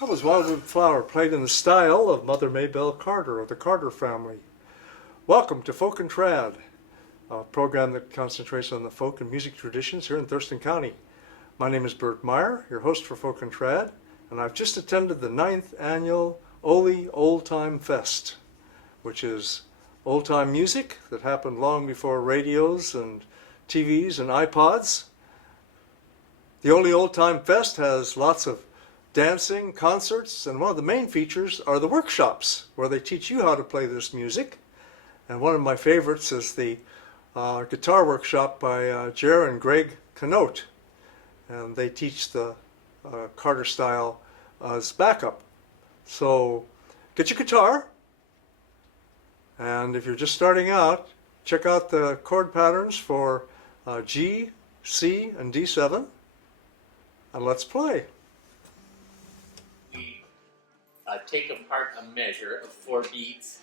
That was Wildwood Flower, played in the style of Mother Maybelle Carter of the Carter family. Welcome to Folk and Trad, a program that concentrates on the folk and music traditions here in Thurston County. My name is Bert Meyer, your host for Folk and Trad, and I've just attended the 9th annual Ole Old Time Fest, which is old time music that happened long before radios and TVs and iPods. The Ole Old Time Fest has lots of dancing, concerts, and one of the main features are the workshops where they teach you how to play this music. And one of my favorites is the guitar workshop by Jere and Greg Canote. And they teach the Carter style as backup. So get your guitar, and if you're just starting out, check out the chord patterns for G, C, and D7, and let's play. We take apart a measure of 4 beats.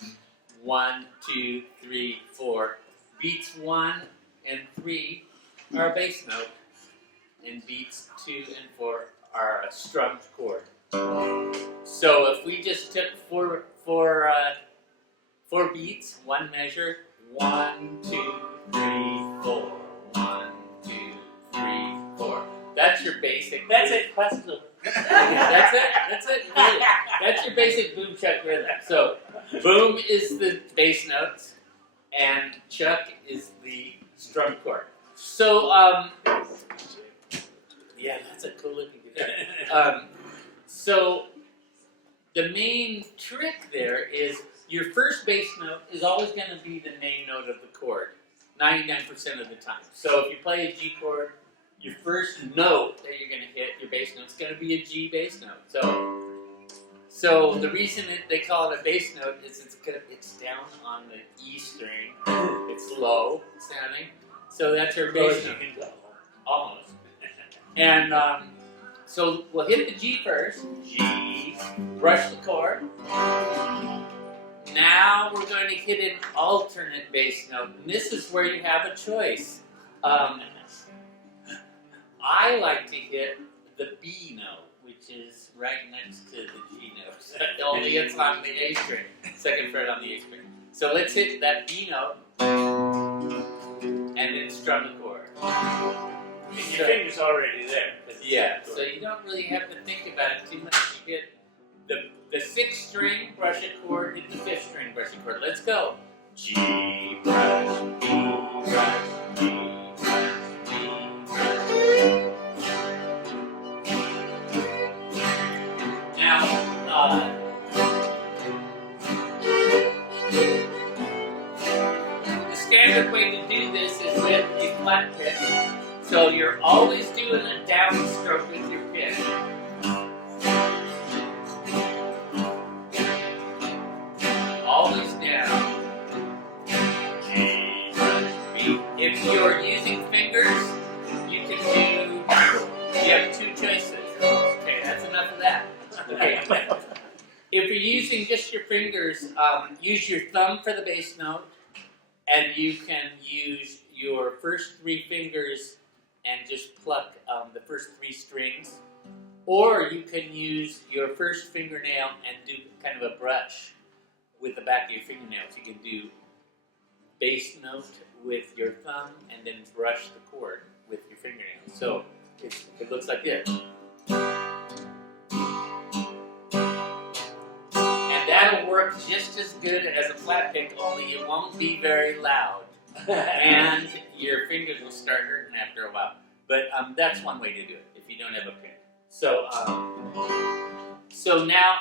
1, 2, 3, 4. Beats 1 and 3 are a bass note, and beats 2 and 4 are a strummed chord. So if we just took four beats, one measure, 1, 2, 3, 4. 1, 2, 3, 4. That's your basic. That's it. That's it. That's it. Really. That's your basic boom chuck rhythm. So boom is the bass notes, and chuck is the strum chord. So yeah, that's a cool looking guitar. So the main trick there is your first bass note is always going to be the main note of the chord, 99% of the time. So if you play a G chord, your first note that you're going to hit, your bass note, is going to be a G bass note. So the reason they call it a bass note is it's down on the E string. It's low sounding. So that's our bass note. Almost. And so we'll hit the G first. G. Brush the chord. Now we're going to hit an alternate bass note. And this is where you have a choice. I like to hit the B note, which is right next to the G note. Only it's on the A string, second fret on the A string. So let's hit that B note, and then strum the chord. And your finger's already there. Yeah, so you don't really have to think about it too much. You hit the 6th string, brush a chord, hit the 5th string, brush a chord. Let's go. G, brush, B, brush, G, brush. The standard way to do this is with a flat pick. So you're always doing a downstroke with your pick. Always down. G, B. If you're using fingers, you have 2 choices. Okay, that's enough of that. Okay. If you're using just your fingers, use your thumb for the bass note, and you can use your first 3 fingers and just pluck the first 3 strings, or you can use your first fingernail and do kind of a brush with the back of your fingernails. You can do bass note with your thumb and then brush the chord with your fingernails. So it looks like this. That'll work just as good as a flat pick, only it won't be very loud. And your fingers will start hurting after a while. But that's one way to do it, if you don't have a pick. So now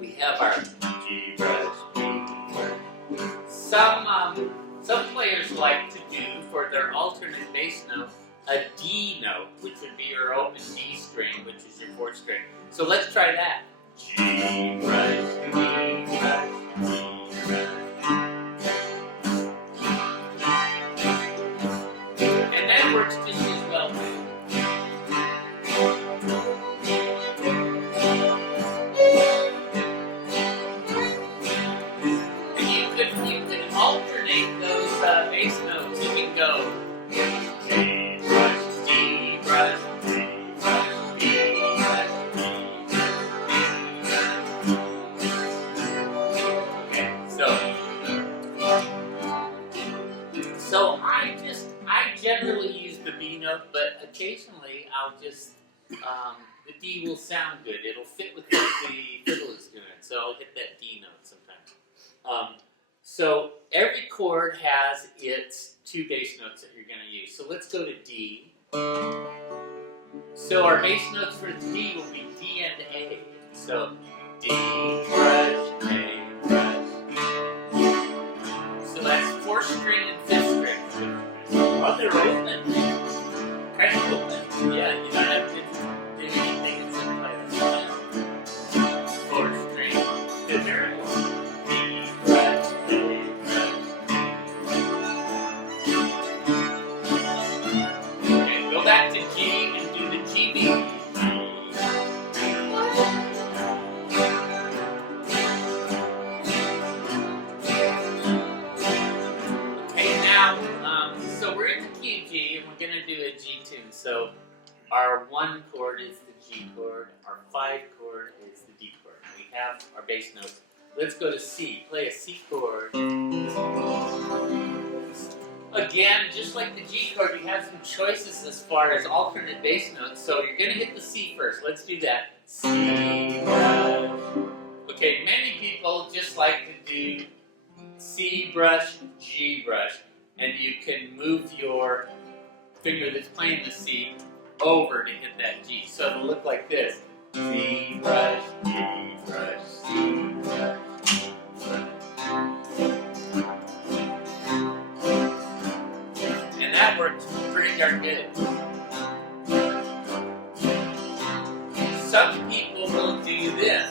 we have our G brush, B brush. Some players like to do, for their alternate bass note, a D note, which would be your open D string, which is your 4th string. So let's try that. G brush, B brush, B brush. can alternate those bass notes. You can go D brush, D brush, D brush, D brush, D brush. Okay, I generally use the B note, but occasionally I'll just the D will sound good. It'll fit with what the fiddle is doing, so I'll hit that D note sometimes. So every chord has its two bass notes that you're going to use. So let's go to D. So our bass notes for D will be D and A. So D brush, A brush. So that's 4th string and 5th string. Oh, they're open. Kind of open. Yeah, you don't have to do anything except play this. 4th string, 5th string. D brush, A brush. Okay, go back to G and do the G beat. So we're in the key of G, and we're going to do a G tune. So our 1 chord is the G chord, our 5 chord is the D chord. We have our bass notes. Let's go to C. Play a C chord. Again, just like the G chord, you have some choices as far as alternate bass notes. So you're going to hit the C first. Let's do that. C brush. Okay, many people just like to do C brush, G brush. And you can move your finger that's playing the C over to hit that G. So it'll look like this. C brush, G brush, C brush, G brush. And that works pretty darn good. Some people will do this.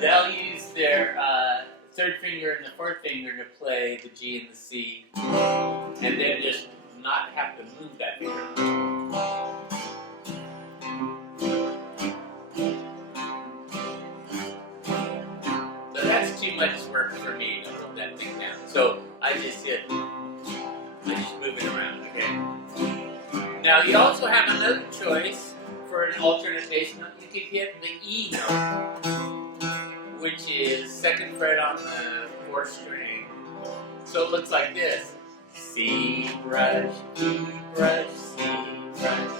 They'll use their 3rd finger and the 4th finger to play the G and the C, and then just not have to move that finger. So that's too much work for me to hold that thing down. So I just move it around, okay? Now you also have another choice for an alternate bass note. You could hit the E note, which is 2nd fret on the 4th string. So it looks like this. C brush, E brush, C brush.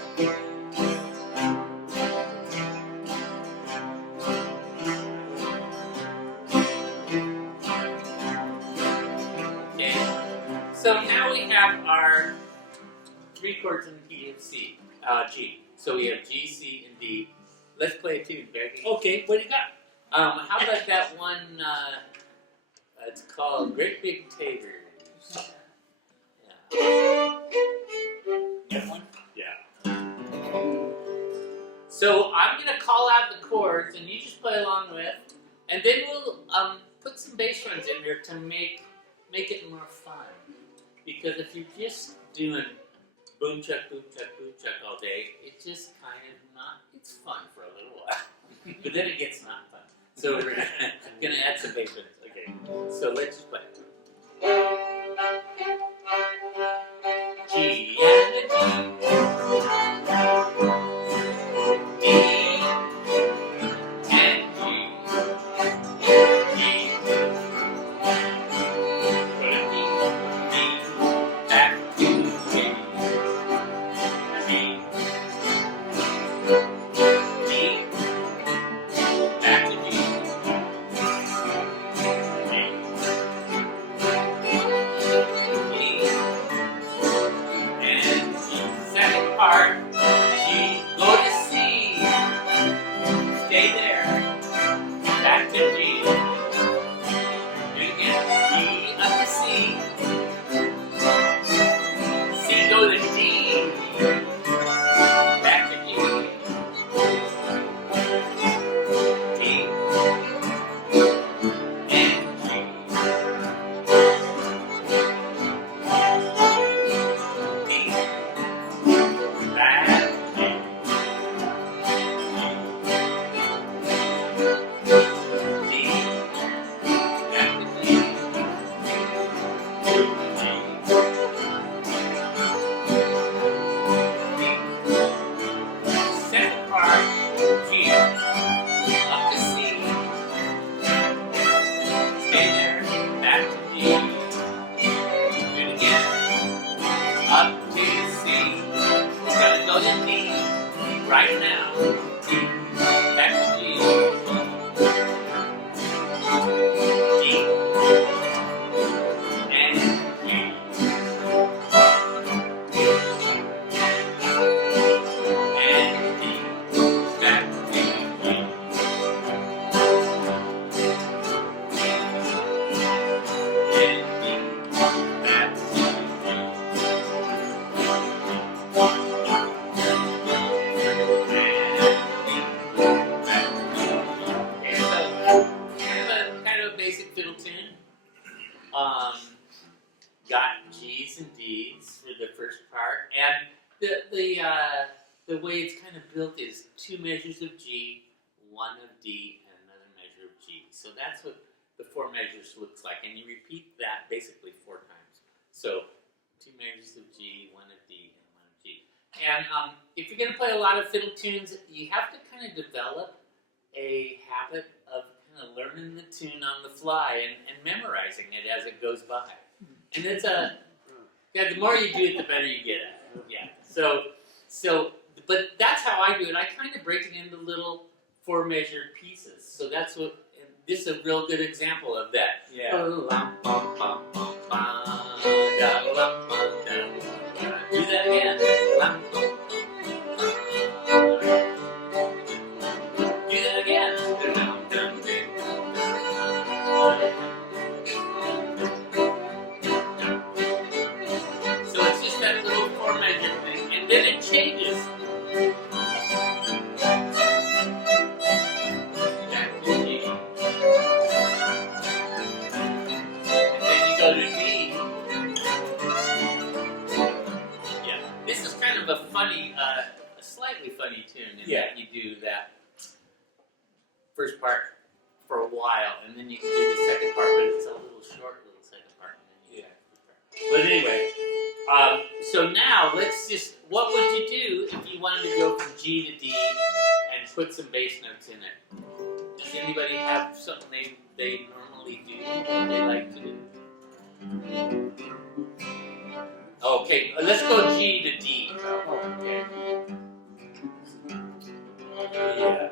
Okay. So now we have our 3 chords in the key of C, G. So we have G, C, and D. Let's play a tune, Becky. Okay, what do you got? How about that one, it's called Great Big Taters. Yeah. That one? Yeah. So I'm going to call out the chords, and you just play along with, and then we'll put some bass runs in there to make it more fun. Because if you're just doing boom chuck, boom chuck, boom chuck all day, it's just kind of not, it's fun for a little while. But then it gets not fun. So we're gonna add some bass runs. Okay, so let's just play. G and the G, D and G, G. Go to D, back to G, G, D, back to G. got G's and D's for the first part, and the way it's kind of built is 2 measures of G, 1 of D, and another measure of G. So that's what the 4 measures looks like, and you repeat that basically 4 times. So 2 measures of G, 1 of D, and 1 of G. And if you're going to play a lot of fiddle tunes, you have to kind of develop a habit of kind of learning the tune on the fly and memorizing it as it goes by. And it's the more you do it, the better you get at it. Yeah. So, but that's how I do it. I kind of break it into little 4 measured pieces. So that's what. And this is a real good example of that. Yeah. Do that again. Do that again. So it's just that little 4 measure thing, and then it changes. Back to G. And then you go to D. Yeah, this is kind of a funny, a slightly funny tune in that you do that first part for a while, and then you can do the second part, but it's a little short little second part. And then you But anyway, so now let's just, what would you do if you wanted to go from G to D and put some bass notes in it? Does anybody have something they normally do, or they like to do? Okay, let's go G to D. Okay. Yeah.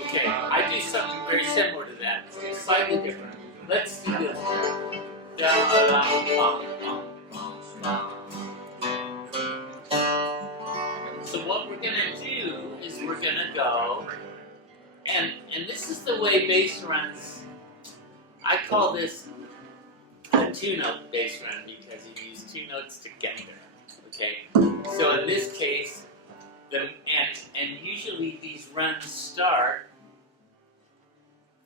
Okay, I do something very similar to that, slightly different. Let's do this. So what we're gonna do is we're gonna go, and this is the way bass runs. I call this a 2-note bass run because you use 2 notes together. Okay, so in this case. And usually these runs start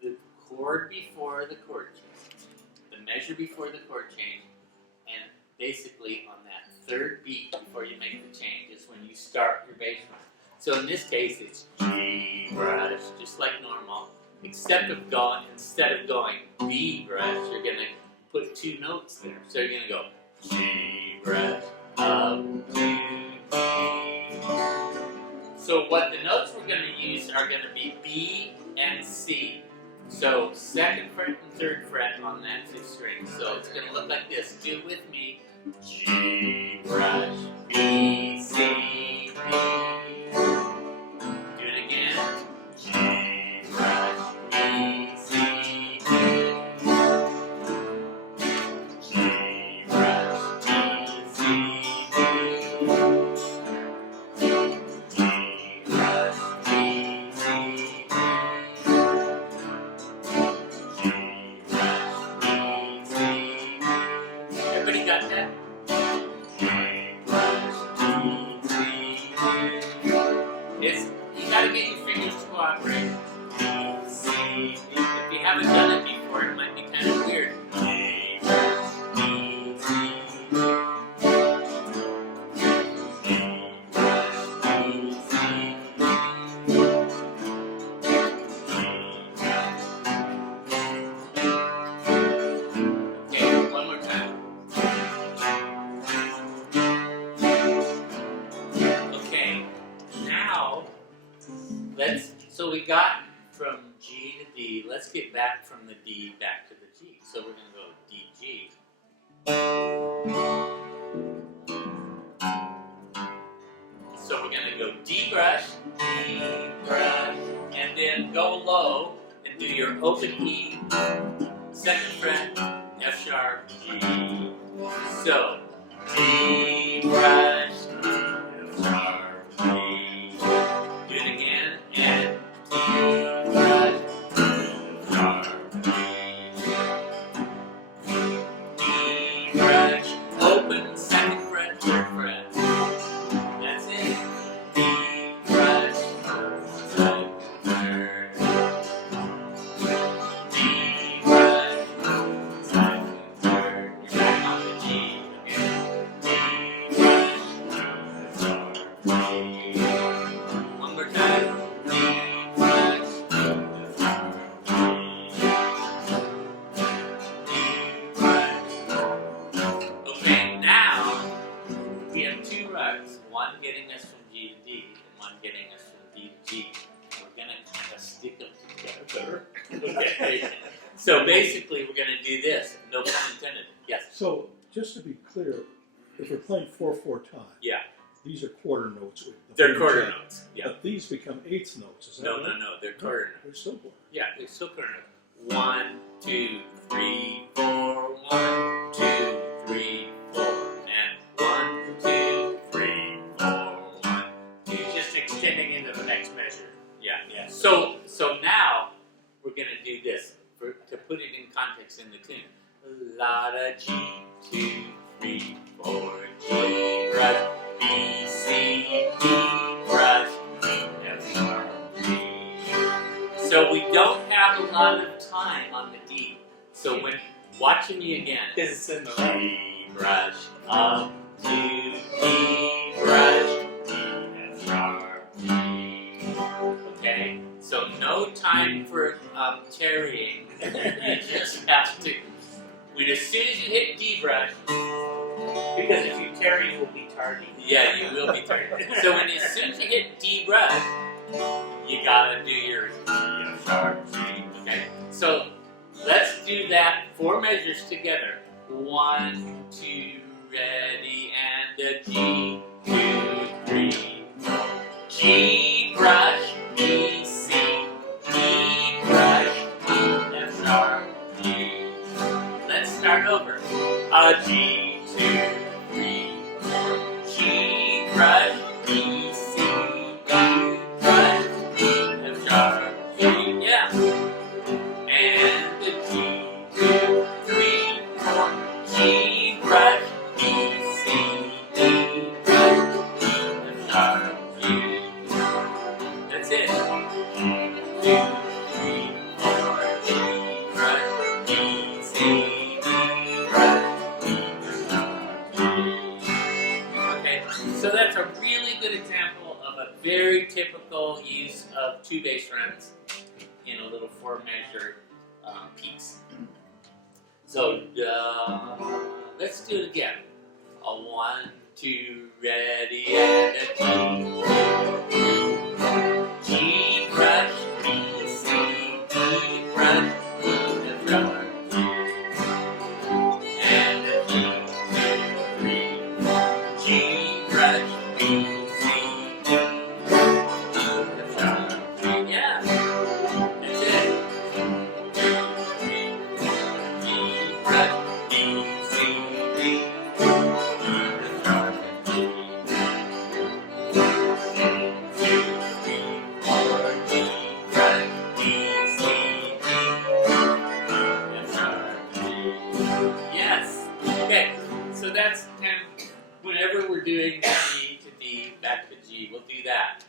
the chord before the chord change, the measure before the chord change, and basically on that 3rd beat before you make the change is when you start your bass run. So in this case it's G brush, just like normal, instead of going B brush, you're gonna put 2 notes there. So you're gonna go G brush, up, 2, D. So what the notes we're going to use are going to be B and C. So 2nd fret and 3rd fret on that 5th string. So it's going to look like this. Do it with me. G brush, B, C, B. Do it again. G brush, B, C, B. G brush, B, C, B. Everybody got that? You gotta get your fingers to cooperate. If you haven't done it before, it might be kind of weird. Okay, one more time. Okay, now so we got from G to D, let's get back from the D back to the G. So we're going to go D, G. So we're going to go D brush, and then go low and do your open E, 2nd fret, F sharp, G. So, D brush, F sharp, G. Do it again, and D brush, F sharp, G. D brush, open, 2nd fret, 3rd fret. That's it. D brush, 2nd, 3rd. D brush, to do this. No pun intended. Yes. So, just to be clear, if we're playing 4/4 time, Yeah. these are quarter notes. With the They're finger quarter jack. notes. Yeah. But these become eighth notes. Is that No, right? no, no. They're quarter notes. They're still quarter. Yeah, they're still quarter notes. 1, 2, 3, 4. 1, 2, 3, 4. And 1, 2, 3, 4. 1, 2. Just extending into the next measure. Yeah. Yeah. So now we're gonna do this to put it in context in the tune. La da G 2, 3, 4 G brush B C D brush F sharp G. So we don't have a lot of time on the D. So when watching me again, Because it's in the right. G brush up to D brush F sharp G. Okay, so no time for tarrying. You just have to. As soon as you hit D brush, Because if you tarry, you will be tardy. yeah, you will be tardy. So as soon as you hit D brush, you gotta do your F sharp G. Okay, so let's do that 4 measures together. 1, 2, ready, and a G, 2, 3, 4. G brush, B, C, D brush, F sharp, G. Let's start over. A G, 2, 3, 4. G brush, B, C, D brush, F sharp, G. Yeah. And the G, 2, 3, 4. G brush, B, C, D brush, F sharp, G. That's it. G, 2, 3, 4. G brush, B, C, D brush, F sharp, G. Okay, so that's a really good example of a very typical use of 2 bass runs in a little 4-measure piece. So let's do it again. A 1, 2, ready, and a G. G brush, B, C, D brush, F sharp, G. And a G, 2, 3, 4. G brush, B, C, D, F sharp, G. Yeah, that's it. 2, 3, 4. G brush, B, C, D, F sharp, G. 2, 3, 4. G brush, B, C, D, F sharp, G. Yes. Okay. So that's kind of whenever we're doing G to D, back to G, we'll do that.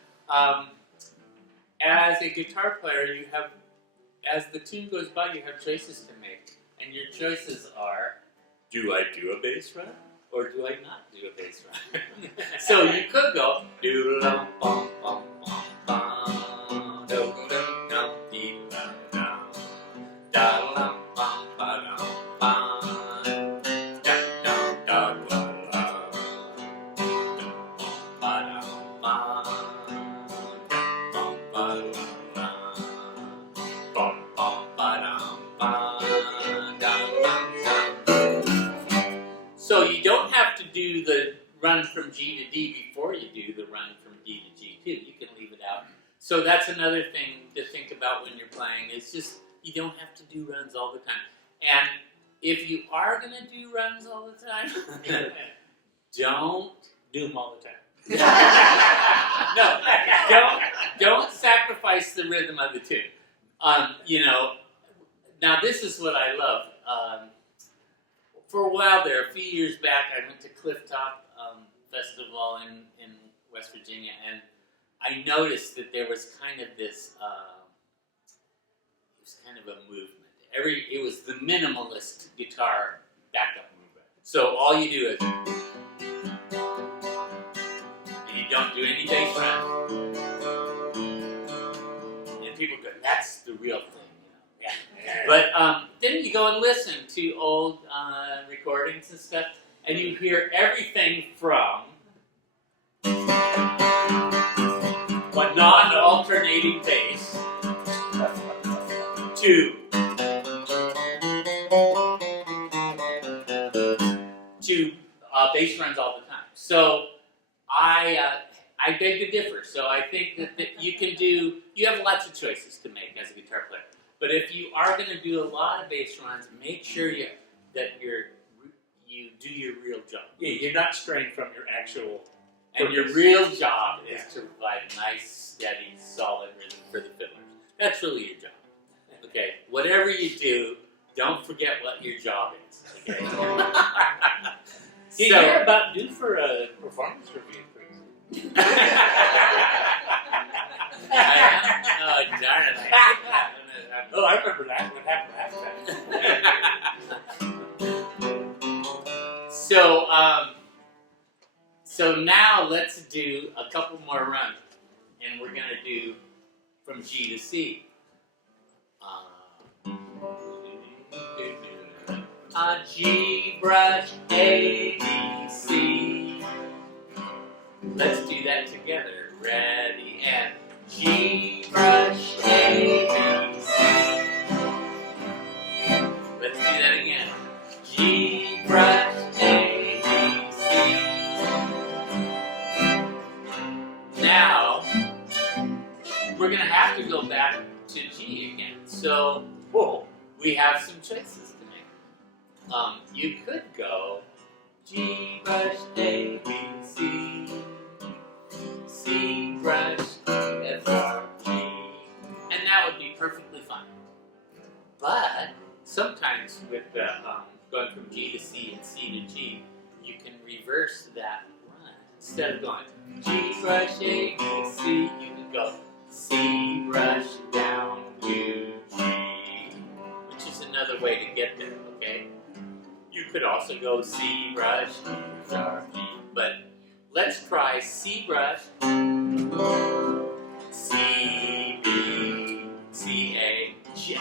As a guitar player, you have, as the tune goes by, you have choices to make, and your choices are: do I do a bass run, or do I not do a bass run? So you could go do dum bum bum bum bum do dum dum dee dum dum da dum bum ba dum bum da dum da la la dum ba dum bum dum ba la la bum bum ba dum bum dum dum dum. So you don't have to do the run from G to D before you do the run from D to G too. You can leave it out. So that's another thing to think about when you're playing. It's just you don't have to do runs all the time. And if you are going to do runs all the time, don't Do them all the time. no, don't sacrifice the rhythm of the tune. You know, now this is what I love. For a while there, a few years back, I went to Clifftop Festival in West Virginia, and I noticed that there was kind of this, it was kind of a movement. It was the minimalist guitar backup movement. So all you do is, and you don't do any bass run. And people go, that's the real thing, you know. Yeah. But then you go and listen to old recordings and stuff, and you hear everything from a non-alternating bass to bass runs all the time. So I beg to differ. So I think that you have lots of choices to make as a guitar player. But if you are going to do a lot of bass runs, make sure that you do your real job. Yeah, you're not straying from your actual. And your real job is to provide a nice, steady, solid rhythm for the fiddlers. That's really your job. Okay? Whatever you do, don't forget what your job is. Okay? Yeah, you're about due for a performance review. I am? Oh, darn it. Oh, I remember that. What happened last time? So now let's do a couple more runs. And we're going to do from G to C. G brush A, B, C. Let's do that together. Ready, and G brush A, B, C. Let's do that again. G brush A, B, C. Now, we're going to have to go back to G again. So, we have some choices to make. You could go G brush A, B, C. C brush F, R, G. And that would be perfectly fine. But sometimes with going from G to C and C to G, you can reverse that run. Instead of going G brush A, B, C, you can go C brush down to G, which is another way to get there, okay? You could also go C brush, D, R, G, but let's try C brush, C, B, C, A, G.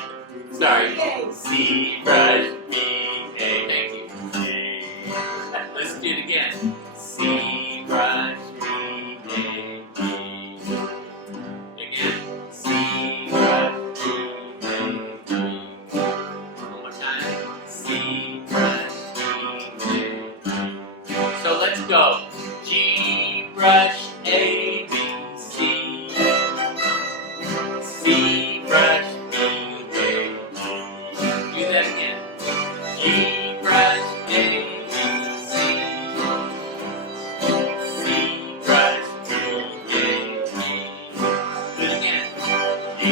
Sorry, C brush, B, A, thank you. G. Let's do it again. C brush, B, A, G. Again, C brush, B, A, G. One more time. C brush, B, A, G. So let's go. G brush, A, B, C. C brush, B, A, G. Do that again. G brush, A, B, C. C brush, B, A, G. Do it again. G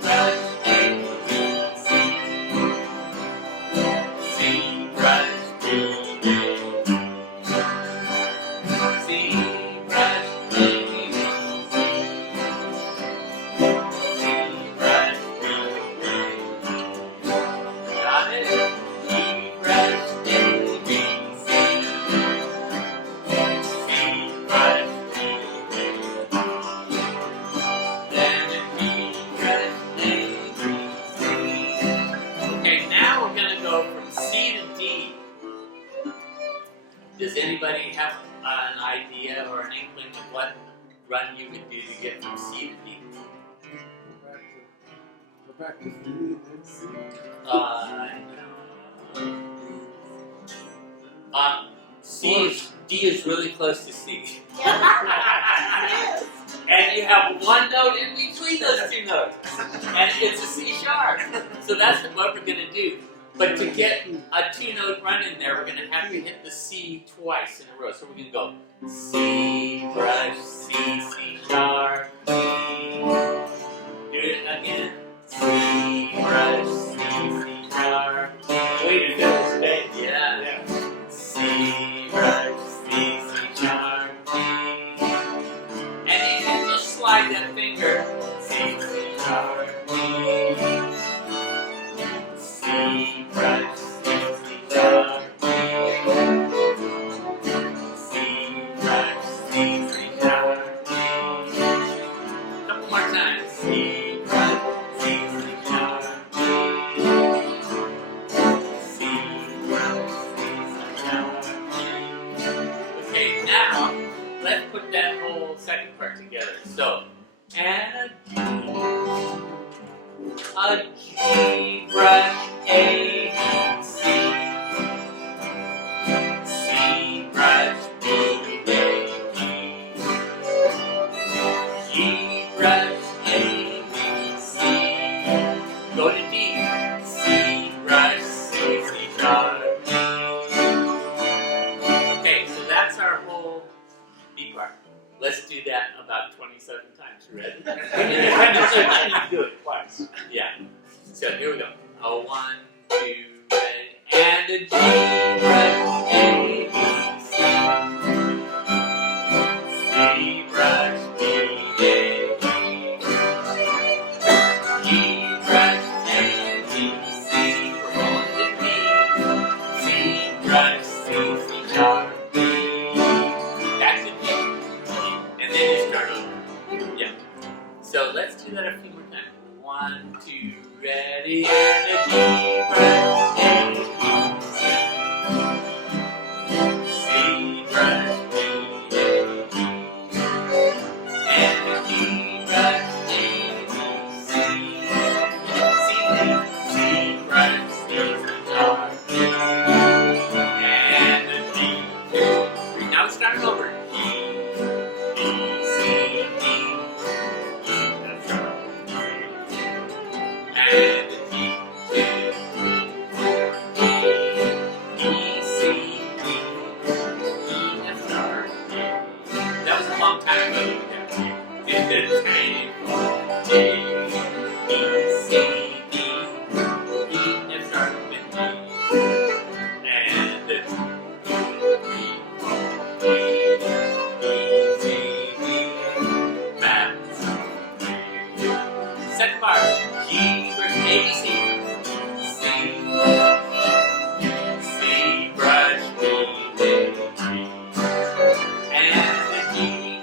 brush, A, B, C. C brush, B, A, G. C brush, A, B, C. C brush, B, A, G. Got it? G brush, A, B, C. C brush, B, A, G. Then a G brush, A, B, C. Okay, now we're going to go from C to D. Does anybody have an idea or an inkling of what run you would do to get from C to D? Go back to D and then C. D is really close to C. Yeah. And you have one note in between those two notes. And it's a C sharp. So that's what we're going to do. But to get a two-note run in there, we're going to have to hit the C twice in a row. So we're going to go C, brush, C, C sharp, D. Do it again. C, brush, C, C sharp, D. Way to fill the space. Yeah. C, brush, C, C sharp, D. And you can just slide that finger. C, C sharp, D. C, brush, C, C sharp, D. C, brush, C, C sharp, D. Couple more times. C, brush, C, C sharp, D. When you do it twice. Yeah. So here we go. A 1, 2, ready, and a G, brush, A, B, C. C, brush, B, A, B. G, brush, A, B, C. We're going to B. C, brush, C, C, sharp, B. Back to G. And then you start over. Yeah. So let's do that a few more times. 1, 2, ready, and a G, brush, A, B, C. C, brush, B, A, G. And a G, brush, A, B, C. C, C, brush, C, C, sharp, B. And a G, 2, 3. Now we start over. G, B, C, D. That's sharp. And a G, 2, 3, 4, E, C, D, E, F sharp. That was a long time ago. Did the tiny G, E, C, D, E, F sharp, and D. And the 2, 3, 4, E, C, D, back. Second bar. G versus A, B, C. C, C, brush, B, A, G. And the G,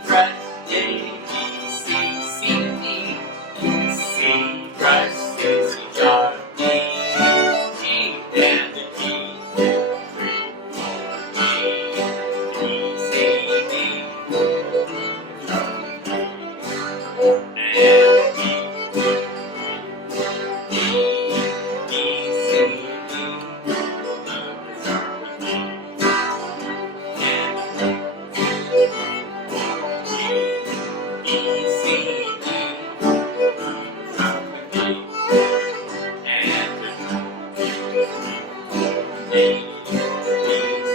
brush, A, B, C, C, D. C, brush, C, C, sharp, D. G, and the G, 2, 3, 4, G, C, D. And G, 2, 3, E,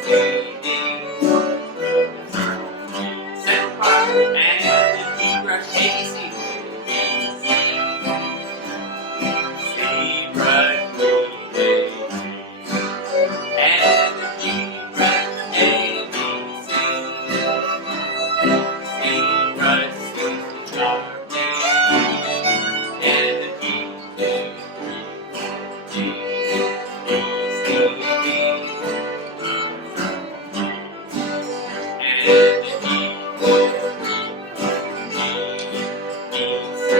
C, D, second part, and the G brush, A, B, C. C, brush, B, A, G. And the G brush, A, B, C. C, brush, C, sharp, D. And the G, 2, 3, 4, G, E, C, D. And the G, 2, 3, 4, G, E, C,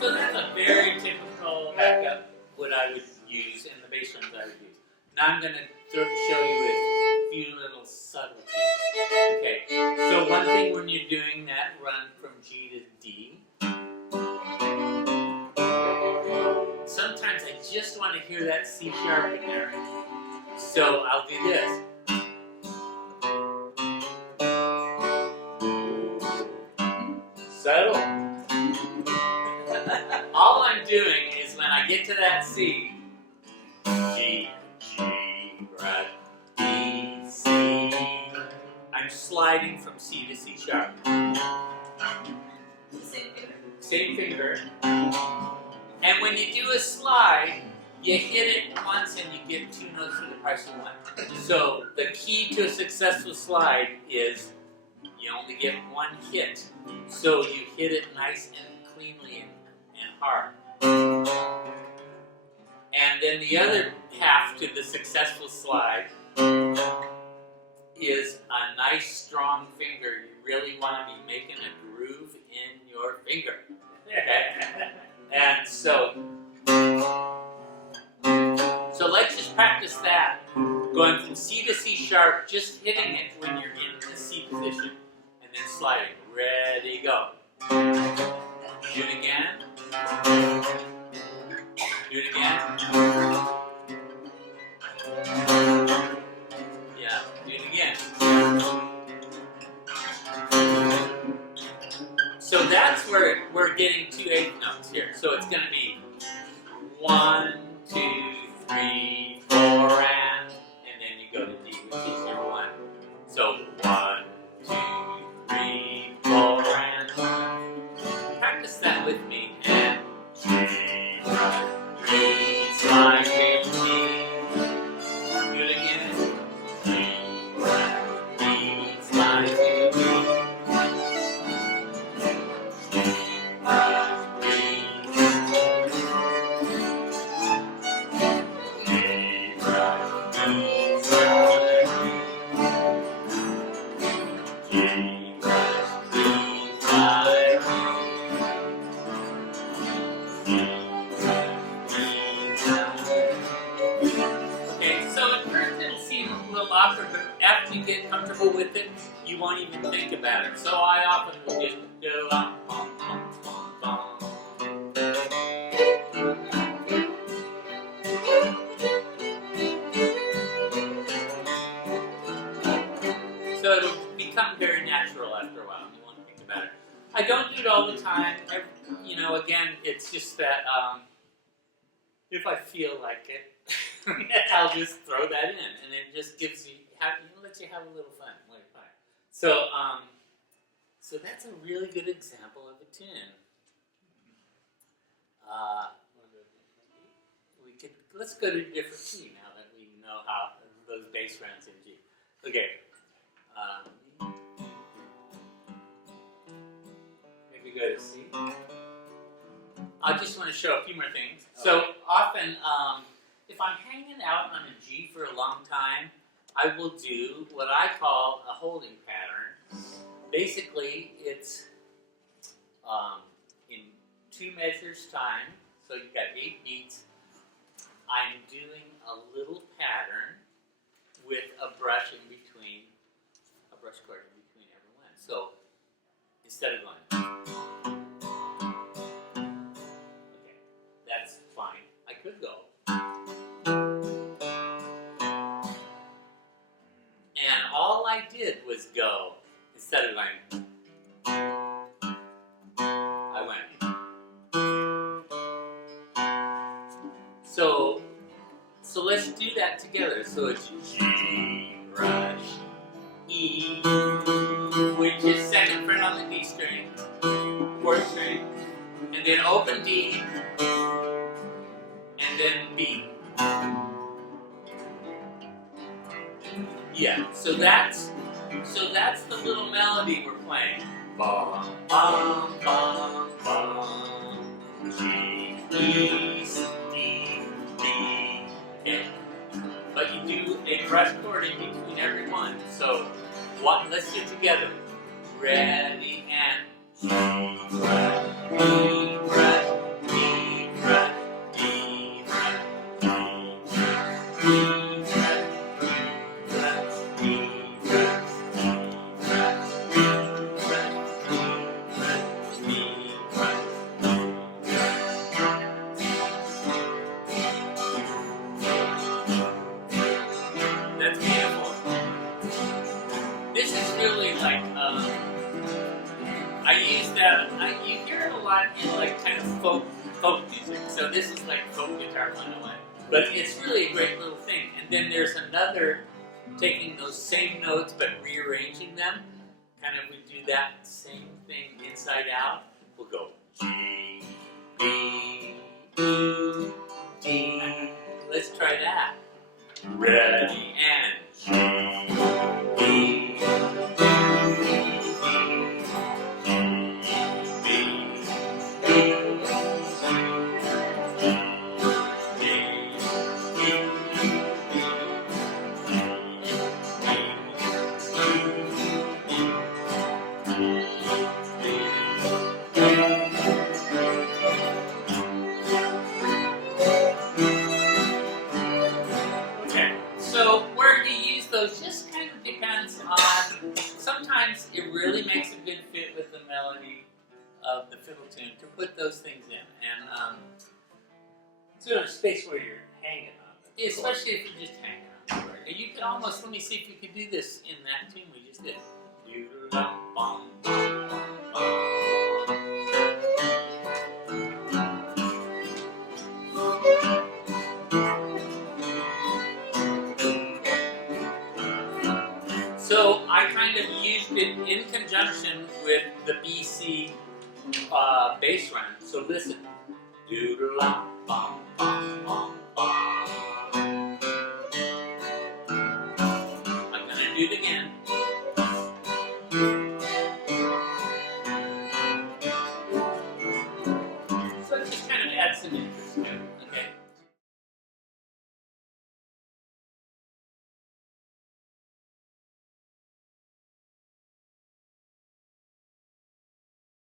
So that's a very typical backup, what I would use, and the bass drums I would use. Now I'm going to show you a few little subtleties. Okay, so one thing when you're doing that run from G to D, sometimes I just want to hear that C sharp in there. So I'll do this. Settle. All I'm doing is when I get to that C, G, brush, B, C, I'm sliding from C to C sharp. Same finger. And when you do a slide, you hit it once and you get 2 notes for the price of 1. So the key to a successful slide is you only get 1 hit. So you hit it nice and cleanly and hard. And then the other half to the successful slide is a nice strong finger. You really want to be making a groove in your finger. Okay? And so start just hitting it when you're in the C position, and then sliding. Ready, go. Do it again. Do it again. Yeah, do it again. So that's where we're getting 2 eighth notes here. So it's going to be 1, 2, 3, 4, and then you go to D, which is your 1. So 1, 2, 3, 4, and practice that with me. And G, slide, G. Do it again. G, slide, G. Okay, so at first it'll seem a little awkward, but after you get comfortable with it, you won't even think about it. So I often will just do so it'll become very natural after a while. You won't think about it. I don't do it all the time. Again, it's just that if I feel like it, I'll just throw that in, and it just gives you, lets you have a little fun. So, so that's a really good example of a tune. Let's go to a different key now that we know how those bass rounds in G. Okay. Maybe go to C. I just want to show a few more things. So often, if I'm hanging out on a G for a long time, I will do what I call a holding pattern. Basically, it's in 2 measures time, so you've got 8 beats. I'm doing a little pattern with a brush in between, a brush chord in between every one. So instead of going, okay, that's fine. I could go. And all I did was go. Instead of going, I went. So let's do that together. So it's G, brush, E, which is second fret on the D string, 4th string, and then open D, and then B. Yeah, so that's the little melody we're playing. Bum, bum, bum, bum. G, E, C, D, B, okay. But you do a brush chord in between every one. So let's do it together. Ready and G, brush, E, brush, E, brush, E, brush, E, brush, E, that's beautiful. This is really like, I use that, you hear it a lot in like kind of folk music. So this is like folk guitar 101. But it's really a great little thing. And then there's another, taking those same notes but rearranging them. Kind of we do that same thing inside out. We'll go G, B, E, D. Let's try that. Ready and G, B, So we're going to use those just kind sometimes it really makes a good fit with the melody of the fiddle tune to put those things in, and So in a space where you're hanging on it. especially if you're just hanging out. You can almost, let me see if you could do this in that tune we just did. So I kind of used it in conjunction with the BC bass run. So listen. Doodle-bum, bum, bum, bum.